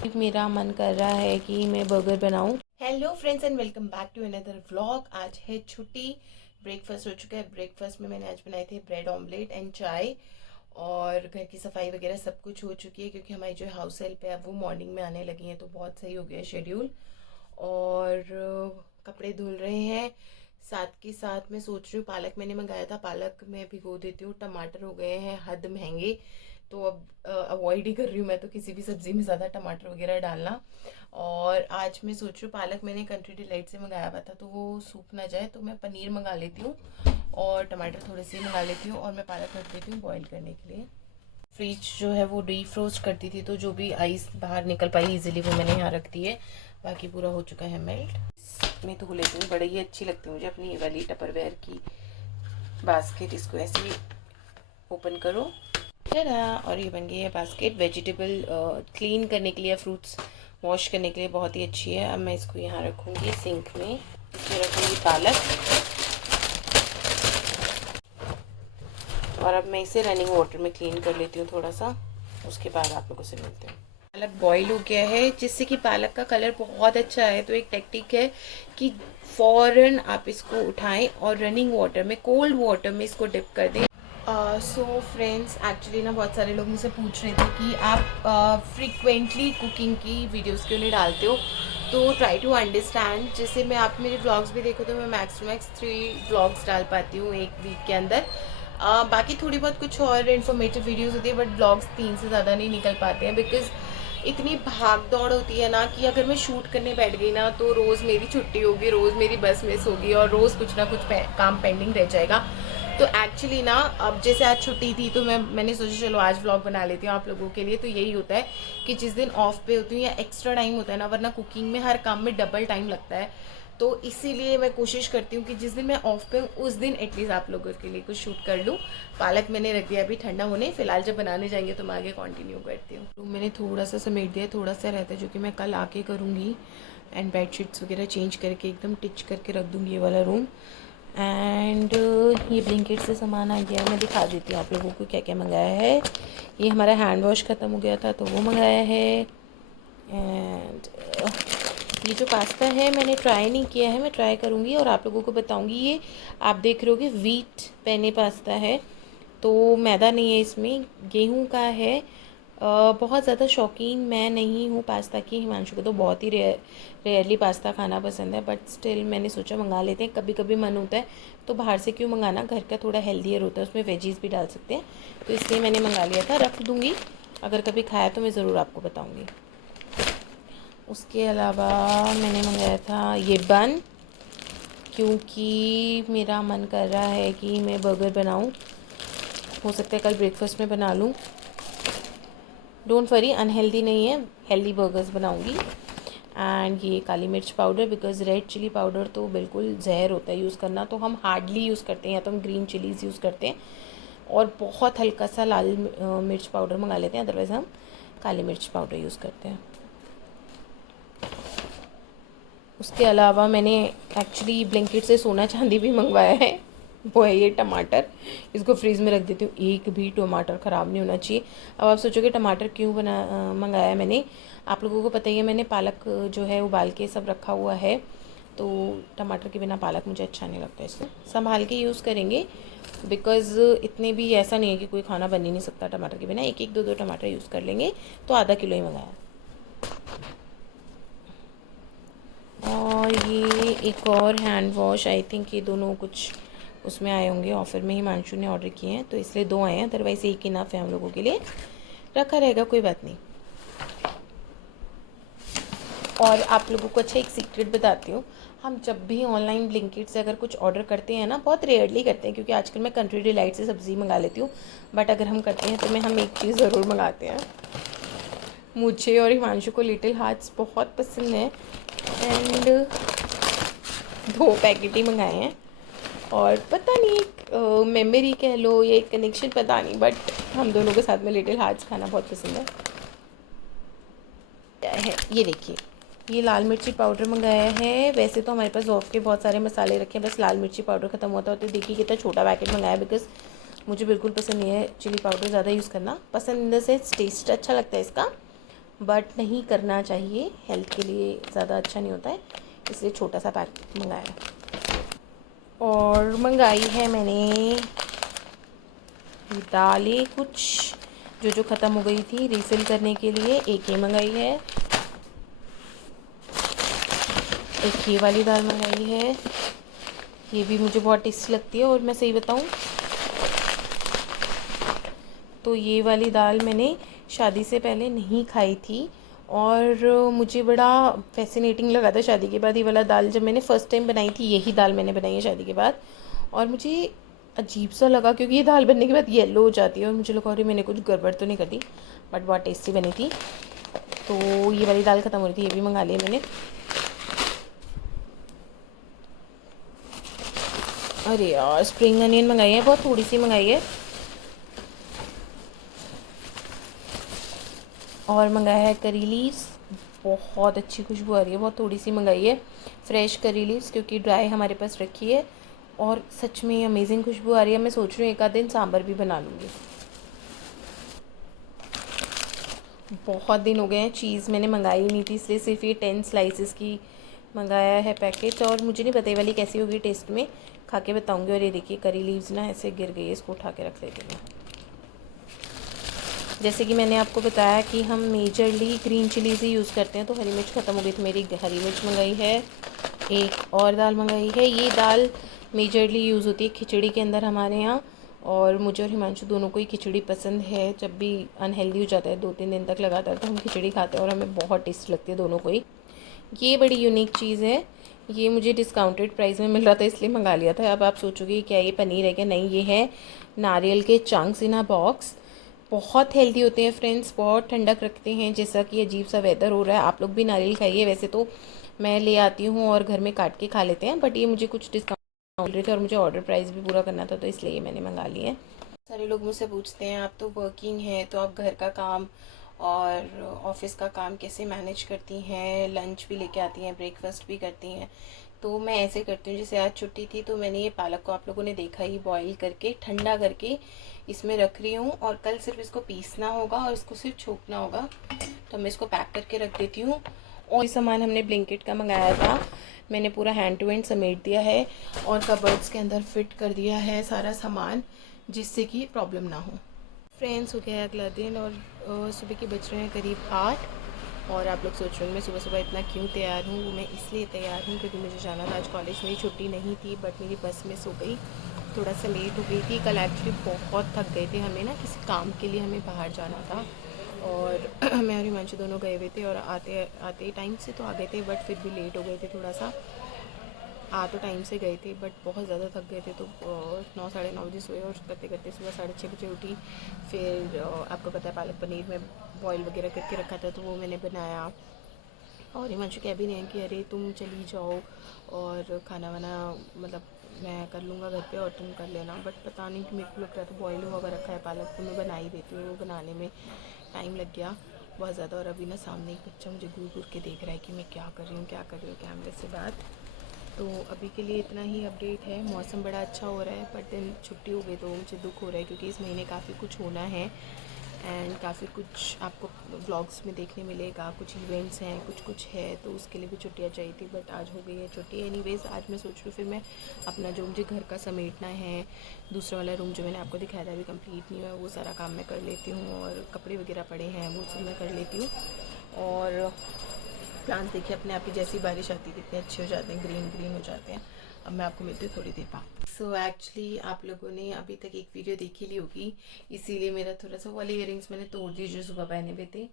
मेरा मन कर रहा है कि मैं बर्गर बनाऊं। Hello friends and welcome back to another vlog. आज है छुट्टी, ब्रेकफास्ट हो चुका है। ब्रेकफास्ट में मैंने आज बनाए थे ब्रेड ऑमलेट एंड चाय, और घर की सफाई वगैरह सब कुछ हो चुकी है क्योंकि हमारी जो हाउस हेल्प है वो मॉर्निंग में आने लगी है, तो बहुत सही हो गया शेड्यूल। और कपड़े धुल रहे हैं। साथ के साथ मैं सोच रही हूँ, पालक मैंने मंगाया था, पालक मैं भिगो देती हूँ। टमाटर हो गए हैं हद महंगे, तो अब अवॉइड ही कर रही हूँ मैं तो किसी भी सब्ज़ी में ज़्यादा टमाटर वगैरह डालना। और आज मैं सोच रही हूँ, पालक मैंने कंट्री डिलाइट से मंगाया हुआ था तो वो सूख ना जाए, तो मैं पनीर मंगा लेती हूँ और टमाटर थोड़े से मंगा लेती हूँ, और मैं पालक रख देती हूँ बॉईल करने के लिए। फ्रिज जो है वो डीफ्रोस्ट करती थी, तो जो भी आइस बाहर निकल पाई इजीली वो मैंने यहाँ रख दी है। बाकी पूरा हो चुका है मेल्ट। मैं तो लेती हूँ, बड़ी ही अच्छी लगती है मुझे अपनी ये वाली टपरवेयर की बास्केट। इसको ऐसे ही ओपन करो, चला, और ये बन गई है बास्केट। वेजिटेबल क्लीन करने के लिए, फ्रूट्स वॉश करने के लिए बहुत ही अच्छी है। अब मैं इसको यहाँ रखूँगी सिंक में। इसमें रखूँगी पालक, और अब मैं इसे रनिंग वाटर में क्लीन कर लेती हूँ थोड़ा सा। उसके बाद आप लोगों से मिलते हैं। पालक बॉईल हो गया है, जिससे कि पालक का कलर बहुत अच्छा है। तो एक टेक्निक है कि फ़ौरन आप इसको उठाएं और रनिंग वाटर में, कोल्ड वाटर में इसको डिप कर दें। सो फ्रेंड्स, एक्चुअली ना बहुत सारे लोग मुझसे पूछ रहे थे कि आप फ्रीक्वेंटली कुकिंग की वीडियोस क्यों नहीं डालते हो, तो ट्राई टू अंडरस्टैंड। जैसे मैं, आप मेरे व्लॉग्स भी देखो तो मैं मैक्स टू मैक्स 3 व्लॉग्स डाल पाती हूँ एक वीक के अंदर। बाकी थोड़ी बहुत कुछ और इन्फॉर्मेटिव वीडियोस होती है, बट व्लॉग्स 3 से ज़्यादा नहीं निकल पाते हैं, बिकॉज इतनी भाग दौड़ होती है ना कि अगर मैं शूट करने बैठ गई ना तो रोज़ मेरी छुट्टी होगी, रोज़ मेरी बस मिस होगी, और रोज़ कुछ ना कुछ काम पेंडिंग रह जाएगा। तो एक्चुअली ना, अब जैसे आज छुट्टी थी तो मैंने सोचा चलो आज व्लॉग बना लेती हूँ आप लोगों के लिए। तो यही होता है कि जिस दिन ऑफ पे होती हूँ या एक्स्ट्रा टाइम होता है ना, वरना कुकिंग में हर काम में डबल टाइम लगता है, तो इसीलिए मैं कोशिश करती हूँ कि जिस दिन मैं ऑफ पे हूँ उस दिन एटलीस्ट आप लोगों के लिए कुछ शूट कर लूँ। पालक मैंने रख दिया अभी ठंडा होने, फिलहाल जब बनाने जाएंगे तो मैं आगे कंटिन्यू करती हूँ। तो मैंने थोड़ा सा समेट दिया, थोड़ा सा रहता है जो कि मैं कल आके करूँगी, एंड बेडशीट्स वगैरह चेंज करके एकदम टिच करके रख दूँगी ये वाला रूम। एंड ये ब्लिंकिट से सामान आ गया, मैं दिखा देती हूँ आप लोगों को क्या क्या मंगाया है। ये हमारा हैंड वॉश ख़त्म हो गया था तो वो मंगाया है। एंड ये जो पास्ता है मैंने ट्राई नहीं किया है, मैं ट्राई करूँगी और आप लोगों को बताऊँगी। ये आप देख रहे होगे व्हीट पेने पास्ता है, तो मैदा नहीं है इसमें, गेहूं का है। बहुत ज़्यादा शौकीन मैं नहीं हूँ पास्ता की, हिमांशु को तो बहुत ही रेयरली पास्ता खाना पसंद है, बट स्टिल मैंने सोचा मंगा लेते हैं, कभी कभी मन होता है तो बाहर से क्यों मंगाना, घर का थोड़ा हेल्दियर होता है, उसमें वेजीज भी डाल सकते हैं, तो इसलिए मैंने मंगा लिया था। रख दूँगी, अगर कभी खाया तो मैं ज़रूर आपको बताऊँगी। उसके अलावा मैंने मंगाया था ये बन, क्योंकि मेरा मन कर रहा है कि मैं बर्गर बनाऊं। हो सकता है कल ब्रेकफास्ट में बना लूं। डोंट वरी, अनहेल्दी नहीं है, हेल्दी बर्गर्स बनाऊंगी। एंड ये काली मिर्च powder, because red chili powder तो बिल्कुल जहर होता है यूज़ करना, तो हम हार्डली यूज़ करते हैं, या तो हम ग्रीन चिलीज़ यूज़ करते हैं, और बहुत हल्का सा लाल मिर्च पाउडर मंगा लेते हैं, अदरवाइज़ हम काली मिर्च पाउडर यूज़ करते हैं। उसके अलावा मैंने एक्चुअली ब्लिंकिट से सोना चांदी भी मंगवाया है, वो है ये टमाटर। इसको फ्रीज़ में रख देती हूँ, एक भी टमाटर ख़राब नहीं होना चाहिए। अब आप सोचोगे टमाटर क्यों मंगाया मैंने, आप लोगों को पता ही है, मैंने पालक जो है उबाल के सब रखा हुआ है, तो टमाटर के बिना पालक मुझे अच्छा नहीं लगता, इसलिए संभाल के यूज़ करेंगे, बिकॉज़ इतने भी ऐसा नहीं है कि कोई खाना बन ही नहीं सकता टमाटर के बिना। एक एक दो दो टमाटर यूज़ कर लेंगे, तो आधा किलो ही मंगाया। और ये एक और हैंड वॉश, आई थिंक ये दोनों कुछ उसमें आए होंगे, ऑफ़र में हिमांशु ने ऑर्डर किए हैं तो इसलिए 2 आए हैं, अदरवाइज़ एक इनफ है हम लोगों के लिए, रखा रहेगा, कोई बात नहीं। और आप लोगों को अच्छा एक सीक्रेट बताती हूँ, हम जब भी ऑनलाइन ब्लिंकिट से अगर कुछ ऑर्डर करते हैं ना, बहुत रेयरली करते हैं क्योंकि आजकल मैं कंट्री डिलाइट से सब्ज़ी मंगा लेती हूँ, बट अगर हम करते हैं तो हम एक चीज़ ज़रूर मंगाते हैं। मुझे और हिमांशु को लिटिल हार्ट्स बहुत पसंद है, एंड 2 पैकेट ही मंगाए हैं, और पता नहीं एक मेमोरी कह लो या एक कनेक्शन, पता नहीं, बट हम दोनों के साथ में लिटिल हार्ट्स खाना बहुत पसंद है। क्या है ये, देखिए, ये लाल मिर्ची पाउडर मंगाया है। वैसे तो हमारे पास ऑफ के बहुत सारे मसाले रखे हैं, बस लाल मिर्ची पाउडर ख़त्म होता है, तो देखिए कितना छोटा पैकेट मंगाया, बिकॉज मुझे बिल्कुल पसंद नहीं है चिली पाउडर ज़्यादा यूज़ करना, पसंद इन द सेंस टेस्ट अच्छा लगता है इसका, बट नहीं करना चाहिए, हेल्थ के लिए ज़्यादा अच्छा नहीं होता है, इसलिए छोटा सा पैकेट मंगाया है। और मंगाई है मैंने दालें कुछ जो ख़त्म हो गई थी, रिफ़िल करने के लिए एक ये मंगाई है, एक ये वाली दाल मंगाई है, ये भी मुझे बहुत टेस्टी लगती है। और मैं सही बताऊं तो ये वाली दाल मैंने शादी से पहले नहीं खाई थी और मुझे बड़ा फैसिनेटिंग लगा था शादी के बाद ये वाला दाल। जब मैंने फ़र्स्ट टाइम बनाई थी, यही दाल मैंने बनाई है शादी के बाद, और मुझे अजीब सा लगा क्योंकि ये दाल बनने के बाद येलो हो जाती है और मुझे लगा अरे मैंने कुछ गड़बड़ तो नहीं कर दी, बट बहुत टेस्टी बनी थी। तो ये वाली दाल ख़त्म हो रही थी, ये भी मंगा ली मैंने। अरे यार, स्प्रिंग अनियन मंगाई है, बहुत थोड़ी सी मंगाई है। और मंगाया है करी लीव्स, बहुत अच्छी खुशबू आ रही है, बहुत थोड़ी सी मंगाई है फ्रेश करी लीव्स क्योंकि ड्राई हमारे पास रखी है और सच में अमेजिंग खुशबू आ रही है। मैं सोच रही हूँ एक आध दिन सांभर भी बना लूँगी। बहुत दिन हो गए हैं, चीज़ मैंने मंगाई नहीं थी, इसलिए सिर्फ ये 10 स्लाइसेस की मंगाया है पैकेट। और मुझे नहीं पता ये वाली कैसी होगी टेस्ट में, खा के बताऊँगी। और ये देखिए करी लीव्स ना ऐसे गिर गई है, इसको उठा के रख लेती हूँ। जैसे कि मैंने आपको बताया कि हम मेजरली ग्रीन चिलीज़ ही यूज़ करते हैं, तो हरी मिर्च ख़त्म हो गई तो मेरी हरी मिर्च मंगाई है, एक और दाल मंगाई है। ये दाल मेजरली यूज़ होती है खिचड़ी के अंदर हमारे यहाँ, और मुझे और हिमांशु दोनों को ही खिचड़ी पसंद है। जब भी अनहेल्दी हो जाता है 2-3 दिन तक लगातार, तो हम खिचड़ी खाते हैं और हमें बहुत टेस्ट लगती है दोनों को ही। ये बड़ी यूनिक चीज़ है, ये मुझे डिस्काउंटेड प्राइस में मिल रहा था इसलिए मंगा लिया था। अब आप सोचोगे क्या ये पनीर है क्या? नहीं, ये है नारियल के चंक्स इन अ बॉक्स। बहुत हेल्दी होते हैं फ्रेंड्स, बहुत ठंडक रखते हैं। जैसा कि अजीब सा वेदर हो रहा है, आप लोग भी नारियल खाइए। वैसे तो मैं ले आती हूँ और घर में काट के खा लेते हैं, बट ये मुझे कुछ डिस्काउंट मिल रहे थे और मुझे ऑर्डर प्राइस भी पूरा करना था, तो इसलिए ये मैंने मंगा लिए हैं। सारे लोग मुझसे पूछते हैं आप तो वर्किंग हैं, तो आप घर का काम और ऑफिस का काम कैसे मैनेज करती हैं, लंच भी लेके आती हैं, ब्रेकफास्ट भी करती हैं। तो मैं ऐसे करती हूँ, जैसे आज छुट्टी थी तो मैंने ये पालक को आप लोगों ने देखा ही बॉईल करके ठंडा करके इसमें रख रही हूँ, और कल सिर्फ इसको पीसना होगा और इसको सिर्फ छोकना होगा। तो मैं इसको पैक करके रख देती हूँ। और सामान हमने ब्लिंकिट का मंगाया था, मैंने पूरा हैंड टू हैंड समेट दिया है और कबर्ड्स के अंदर फिट कर दिया है सारा सामान, जिससे कि प्रॉब्लम ना हो। फ्रेंड्स, हो गया अगला दिन और सुबह के बज रहे हैं करीब 8। और आप लोग सोच रहे होंगे मैं सुबह सुबह इतना क्यों तैयार हूँ। वो मैं इसलिए तैयार हूँ क्योंकि मुझे जाना था आज कॉलेज। मेरी छुट्टी नहीं थी, बट मेरी बस मिस हो गई, थोड़ा सा लेट हो गई थी। कल एक्चुअली बहुत थक गए थे, हमें ना किसी काम के लिए हमें बाहर जाना था, और मैं और हिमांशु दोनों गए हुए थे और आते आते टाइम से तो आ गए थे, बट फिर भी लेट हो गए थे थोड़ा सा। आ तो टाइम से गए थे बट बहुत ज़्यादा थक गए थे, तो 9 साढ़े 9 बजे सोए और करते करते सुबह 6:30 बजे उठी। फिर आपको पता है पालक पनीर में बॉईल वगैरह करके रखा था, तो वो मैंने बनाया। और हिमांशु कह भी नहीं है कि अरे तुम चली जाओ और खाना वाना मतलब मैं कर लूँगा घर पे और तुम कर लेना, बट पता नहीं कि मेरे को लग रहा था बॉईल हुआ रखा है पालक, तो मैं बना ही देती हूँ। वो बनाने में टाइम लग गया बहुत ज़्यादा। और अभी ना सामने एक बच्चा मुझे घूर घूर के देख रहा है कि मैं क्या कर रही हूँ कैमरे से बात। तो अभी के लिए इतना ही अपडेट है। मौसम बड़ा अच्छा हो रहा है, बट दिन छुट्टी हो गई तो मुझे दुख हो रहा है क्योंकि इस महीने काफ़ी कुछ होना है एंड काफ़ी कुछ आपको व्लॉग्स में देखने मिलेगा। कुछ इवेंट्स हैं, कुछ है, तो उसके लिए भी छुट्टियाँ चाहिए थी, बट आज हो गई है छुट्टी। एनीवेज आज मैं सोच रही हूँ फिर मैं अपना जो मुझे घर का समेटना है, दूसरा वाला रूम जो मैंने आपको दिखाया था अभी कंप्लीट नहीं हुआ, वो सारा काम मैं कर लेती हूँ। और कपड़े वगैरह पड़े हैं वो सब मैं कर लेती हूँ। और प्लांट्स देखिए अपने आप ही जैसी बारिश आती है कितने अच्छे हो जाते हैं, ग्रीन ग्रीन हो जाते हैं। अब मैं आपको मिलती हूँ थोड़ी देर बाद। सो एक्चुअली आप लोगों ने अभी तक एक वीडियो देखी ली होगी, इसीलिए मेरा थोड़ा सा वाले इयरिंग्स मैंने तोड़ दिए जो सुबह पहने हुए थे,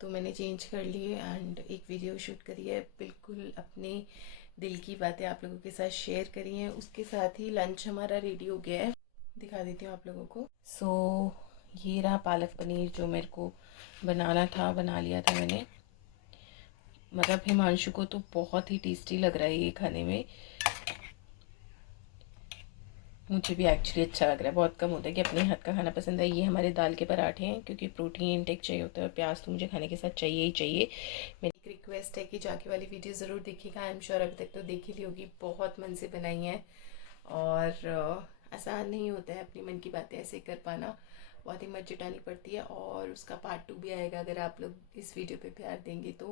तो मैंने चेंज कर लिए एंड एक वीडियो शूट करी है। बिल्कुल अपने दिल की बातें आप लोगों के साथ शेयर करी हैं। उसके साथ ही लंच हमारा रेडी हो गया है, दिखा देती हूँ आप लोगों को। सो ये रहा पालक पनीर जो मेरे को बनाना था, बना लिया था मैंने। मतलब हिमांशु को तो बहुत ही टेस्टी लग रहा है ये खाने में, मुझे भी एक्चुअली अच्छा लग रहा है। बहुत कम होता है कि अपने हाथ का खाना पसंद है। ये हमारे दाल के पराठे हैं क्योंकि प्रोटीन इंटेक चाहिए होता है और प्याज तो मुझे खाने के साथ चाहिए ही चाहिए। मेरी एक रिक्वेस्ट है कि जाके वाली वीडियो ज़रूर देखिएगा। आई एम श्योर अभी तक तो देखी ली होगी, बहुत मन से बनाई हैं और आसान नहीं होता है अपनी मन की बातें ऐसे कर पाना। बहुत ही मत जुटानी पड़ती है। और उसका पार्ट 2 भी आएगा अगर आप लोग इस वीडियो पे प्यार देंगे तो,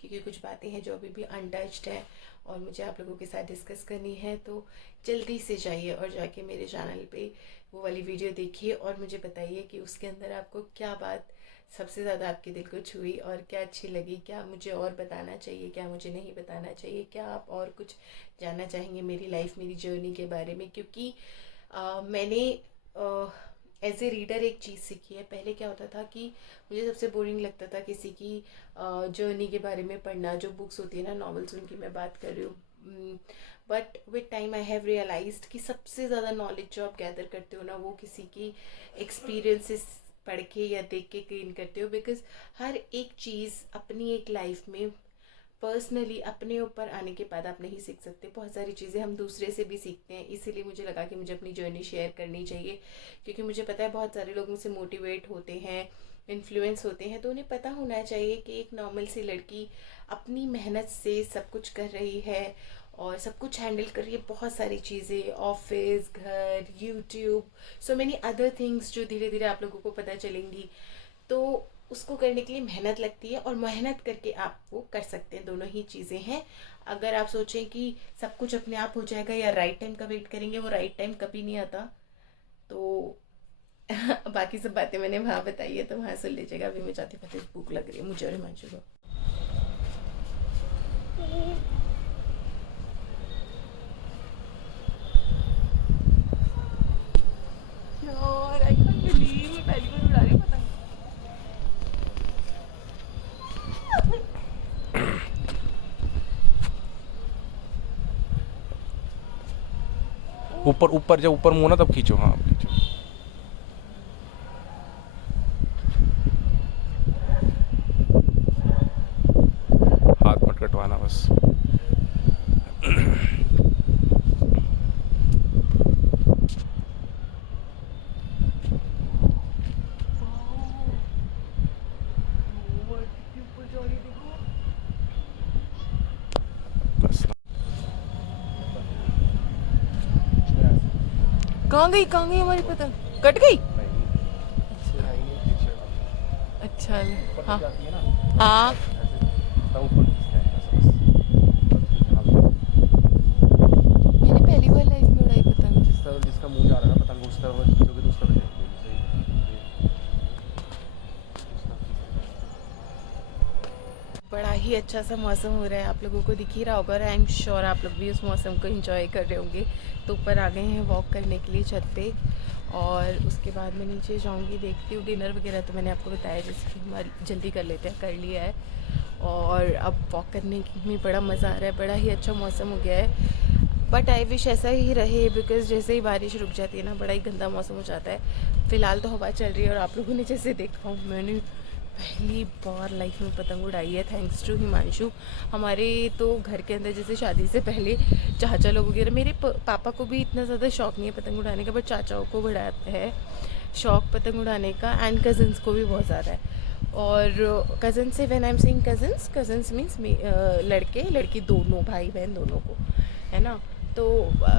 क्योंकि कुछ बातें हैं जो अभी भी अनटच्ड है और मुझे आप लोगों के साथ डिस्कस करनी है। तो जल्दी से जाइए और जाके मेरे चैनल पे वो वाली वीडियो देखिए और मुझे बताइए कि उसके अंदर आपको क्या बात सबसे ज़्यादा आपके दिल को छुई और क्या अच्छी लगी, क्या मुझे और बताना चाहिए, क्या मुझे नहीं बताना चाहिए, क्या आप और कुछ जानना चाहेंगे मेरी लाइफ, मेरी जर्नी के बारे में। क्योंकि मैंने एज ए रीडर एक चीज़ सीखी है। पहले क्या होता था कि मुझे सबसे बोरिंग लगता था किसी की जर्नी के बारे में पढ़ना, जो बुक्स होती है ना, नॉवेल्स, उनकी मैं बात कर रही हूँ। But with time I have realised कि सबसे ज़्यादा नॉलेज जो आप गैदर करते हो ना, वो किसी की एक्सपीरियंसेस पढ़ के या देख के गेन करते हो। बिकॉज हर एक चीज़ अपनी एक लाइफ में पर्सनली अपने ऊपर आने के बाद आप नहीं सीख सकते। बहुत सारी चीज़ें हम दूसरे से भी सीखते हैं, इसीलिए मुझे लगा कि मुझे अपनी जर्नी शेयर करनी चाहिए। क्योंकि मुझे पता है बहुत सारे लोग मुझसे मोटिवेट होते हैं, इन्फ्लुएंस होते हैं, तो उन्हें पता होना चाहिए कि एक नॉर्मल सी लड़की अपनी मेहनत से सब कुछ कर रही है और सब कुछ हैंडल कर रही है। बहुत सारी चीज़ें, ऑफिस, घर, YouTube, so many other things जो धीरे धीरे आप लोगों को पता चलेंगी। तो उसको करने के लिए मेहनत लगती है और मेहनत करके आप वो कर सकते हैं। दोनों ही चीज़ें हैं। अगर आप सोचें कि सब कुछ अपने आप हो जाएगा या राइट टाइम का वेट करेंगे, वो राइट टाइम कभी नहीं आता। तो बाकी सब बातें मैंने वहाँ बताई है, तो वहाँ सुन लीजिएगा। अभी मैं जाती पता भूख लग रही है मुझे और हिमांशु को। यार आई कांट बिलीव मैं पहली बार उड़ा रही हूँ पतंग। ऊपर ऊपर, जब ऊपर मुँह ना तब खींचो। हाँ खींचो। हाथ मत कटवाना बस। बस कहाँ गई हमारी पतंग? कट गई? अच्छा हाँ हाँ। मैंने पहली बार लाइफ में उड़ाई पतंग। जिस तरह जिसका मुंह जा रहा है ना पतंग, उस तरह खींचोगे तो उस तरह जाएगी। बड़ा ही अच्छा सा मौसम हो रहा है, आप लोगों को दिख ही रहा होगा और आई एम श्योर आप लोग भी उस मौसम को एंजॉय कर रहे होंगे। तो ऊपर आ गए हैं वॉक करने के लिए छत पे, और उसके बाद मैं नीचे जाऊंगी, देखती हूँ डिनर वगैरह तो मैंने आपको बताया जैसे कि हमारी जल्दी कर लेते हैं, कर लिया है। और अब वॉक करने में बड़ा मज़ा आ रहा है, बड़ा ही अच्छा मौसम हो गया है। बट आई विश ऐसा ही रहे, बिकॉज जैसे ही बारिश रुक जाती है ना, बड़ा ही गंदा मौसम हो जाता है। फ़िलहाल तो हवा चल रही है और आप लोगों ने जैसे देखा, मैंने पहली बार लाइफ में पतंग उड़ाई है, थैंक्स टू हिमांशु। हमारे तो घर के अंदर जैसे शादी से पहले चाचा लोग वगैरह, मेरे पापा को भी इतना ज़्यादा शौक नहीं है पतंग उड़ाने का, बट चाचाओं को बड़ा है शौक पतंग उड़ाने का, एंड कज़न्स को भी बहुत ज़्यादा है। और कज़न से when I am saying cousins means लड़के लड़की दोनों, भाई बहन दोनों को, है ना। तो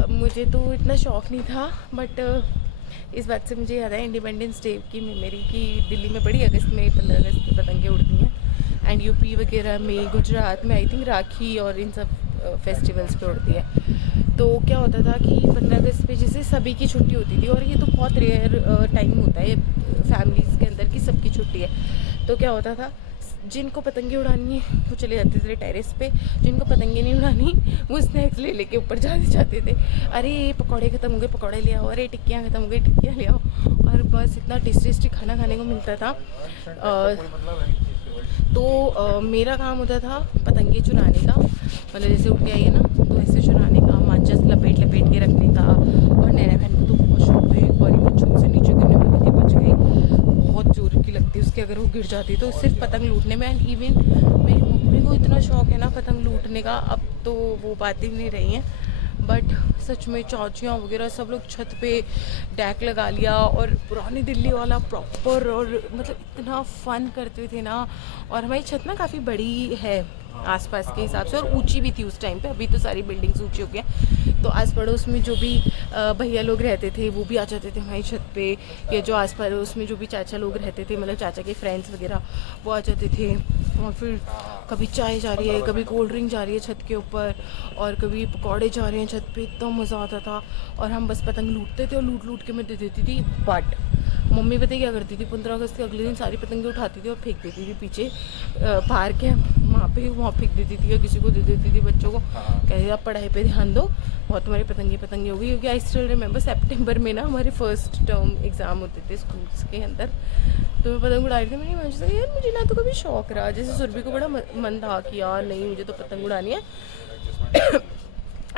मुझे तो इतना शौक नहीं था, बट इस बात से मुझे याद है इंडिपेंडेंस डे की मेमोरी की। दिल्ली में बड़ी अगस्त में 15 अगस्त में पतंगें उड़ती हैं, एंड यूपी वगैरह में, गुजरात में आई थिंक राखी और इन सब फेस्टिवल्स पे उड़ती है। तो क्या होता था कि 15 अगस्त पे जैसे सभी की छुट्टी होती थी, और ये तो बहुत रेयर टाइम होता है फैमिलीज़ के अंदर कि सबकी छुट्टी है। तो क्या होता था, जिनको पतंगे उड़ानी है वो चले जाते थे टेरेस पे, जिनको पतंगे नहीं उड़ानी वो स्नैक्स ले लेके ऊपर जाते थे। अरे पकौड़े ख़त्म हो गए, पकौड़े ले आओ, अरे टिक्कियाँ ख़त्म हो गई, टिक्कियाँ ले आओ। और बस इतना टेस्टी खाना खाने को मिलता था। तो मेरा काम होता था पतंगे चुराने का, मतलब जैसे उठ के आई है ना, तो ऐसे चुराने का, माचिस लपेट के रखने का। और नैना बहन को तो बहुत शौक है, एक बार वो छत से नीचे गिरने वाली थी, बच गई। बहुत जोर की लगती है उसकी, अगर वो गिर जाती तो सिर्फ पतंग लूटने में। एंड इवन मेरी मम्मी को इतना शौक है ना पतंग लूटने का, अब तो वो बातें भी नहीं रही हैं, बट सच में चाचियाँ वगैरह सब लोग छत पे डैक लगा लिया, और पुरानी दिल्ली वाला प्रॉपर, और मतलब इतना फ़न करते थे ना। और हमारी छत ना काफ़ी बड़ी है, आसपास के हिसाब से, और ऊंची भी थी उस टाइम पे। अभी तो सारी बिल्डिंग्स ऊंची हो गई हैं, तो आस पड़ोस में जो भी भैया लोग रहते थे वो भी आ जाते थे हमारी छत पे, या जो आस पड़ोस में जो भी चाचा लोग रहते थे, मतलब चाचा के फ्रेंड्स वगैरह, वो आ जाते थे। और फिर कभी चाय जा रही है, कभी कोल्ड ड्रिंक जा रही है छत के ऊपर, और कभी पकौड़े जा रहे हैं छत पे, इतना मज़ा आता था। और हम बस पतंग लूटते थे, और लूट लूट के मैं दे देती थी। बट मम्मी पता है क्या करती थी, 15 अगस्त के अगले दिन सारी पतंगें उठाती थी और फेंक देती थी पीछे बाहर के वहाँ फेंक देती थी, या किसी को दे देती थी बच्चों को। कहती थी आप पढ़ाई पे ध्यान दो, बहुत तुम्हारी पतंगे हो गई। क्योंकि आई स्टिल रिमेंबर सितंबर में ना हमारे फर्स्ट टर्म एग्ज़ाम होते थे स्कूल्स के अंदर, तो मैं पतंग उड़ा रही थी। मैंने मंजू से यार मुझे ना तो कभी शौक रहा, जैसे सुरभि को बड़ा मन था कि यार नहीं मुझे तो पतंग उड़ानी है।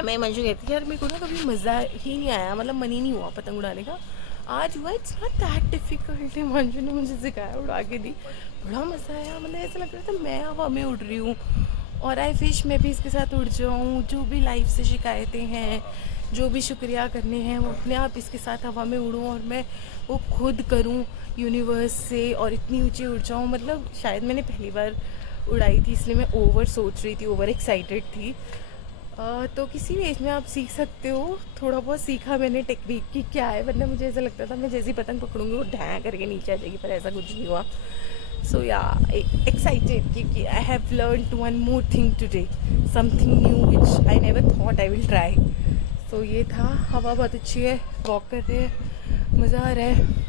मैं मंजू कहती थी यार मेरे को ना कभी मज़ा ही नहीं आया, मतलब मन ही नहीं हुआ पतंग उड़ाने का। आज हुआ, इट्स नॉट दैट डिफिकल्ट है। मंजू ने मुझे सिखाया, उड़ा के दी, बड़ा मज़ा आया। मतलब ऐसा लग रहा था मैं हवा में उड़ रही हूँ, और आई विश मैं भी इसके साथ उड़ जाऊँ। जो भी लाइफ से शिकायतें हैं, जो भी शुक्रिया करने हैं, वो अपने आप इसके साथ हवा में उड़ूँ, और मैं वो खुद करूँ यूनिवर्स से, और इतनी ऊँची उड़ जाऊँ। मतलब शायद मैंने पहली बार उड़ाई थी, इसलिए मैं ओवर सोच रही थी, ओवर एक्साइटेड थी। तो किसी भी एज में आप सीख सकते हो। थोड़ा बहुत सीखा मैंने टेक्निक की क्या है, वरना मुझे ऐसा लगता था मैं जैसी पतंग पकड़ूंगी वो ढैं करके नीचे आ जाएगी, पर ऐसा कुछ नहीं हुआ। सो या एक्साइटेड क्योंकि I have learn one more thing today, something new which I never thought I will try. So ये था। हवा बहुत अच्छी है, वॉक कर रहे हैं, मज़ा आ रहा है।